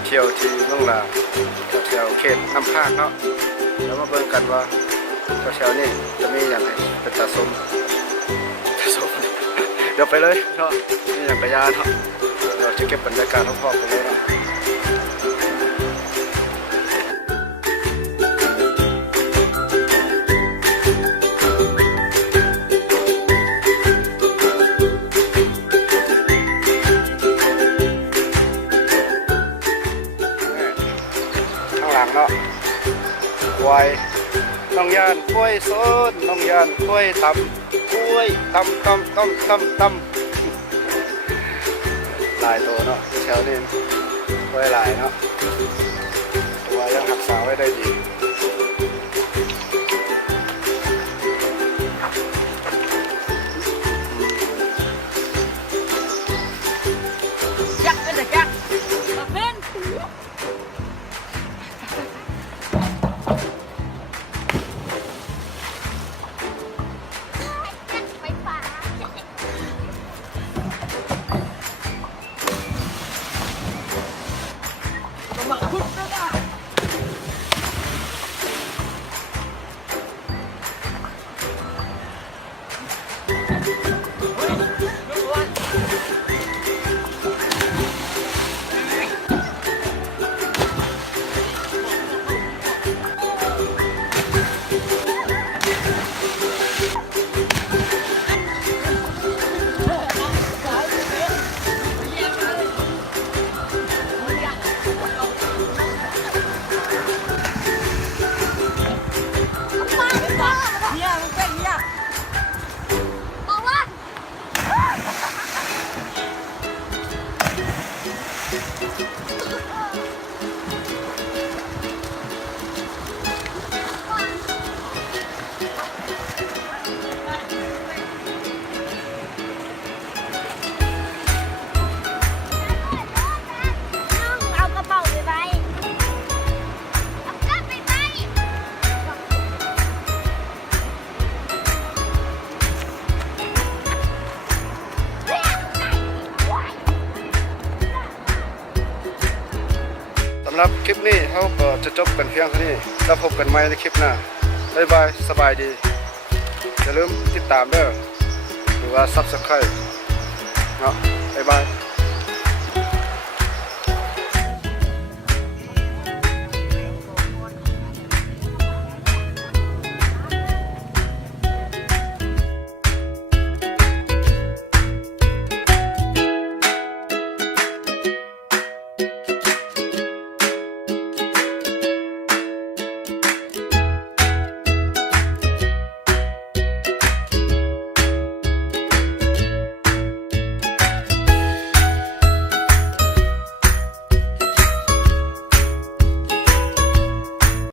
มาเที่ยวที่เมืองลาวแถวเขตน้ำพากเนาะแล้วมาเบิ่งกันว่าแถวนี้จะมีอย่างไรเป็นตาส้มเดี๋ยวไปเลยเนาะมีอย่างกระยาเนาะเราจะเก็บบรรยากาศรอบๆไปเลยเนาะข้างหลังเนาะควายน้องยานกล้วยสดน้องยานกล้วยตำกล้วยตำหลายตัวเนาะแถวนี้กล้วยหลายเนาะตัวยังรักษาไว้ได้ดียักษ์เป็นแต่ยักษ์เป็นสำหรับคลิปนี้เขาก็จะจบกันเพียงเท่านี้แล้วพบกันใหม่ในคลิปหน้าบ๊ายบายสบายดีอย่าลืมติดตามเด้อหรือว่า Subscribe เนาะบ๊ายบาย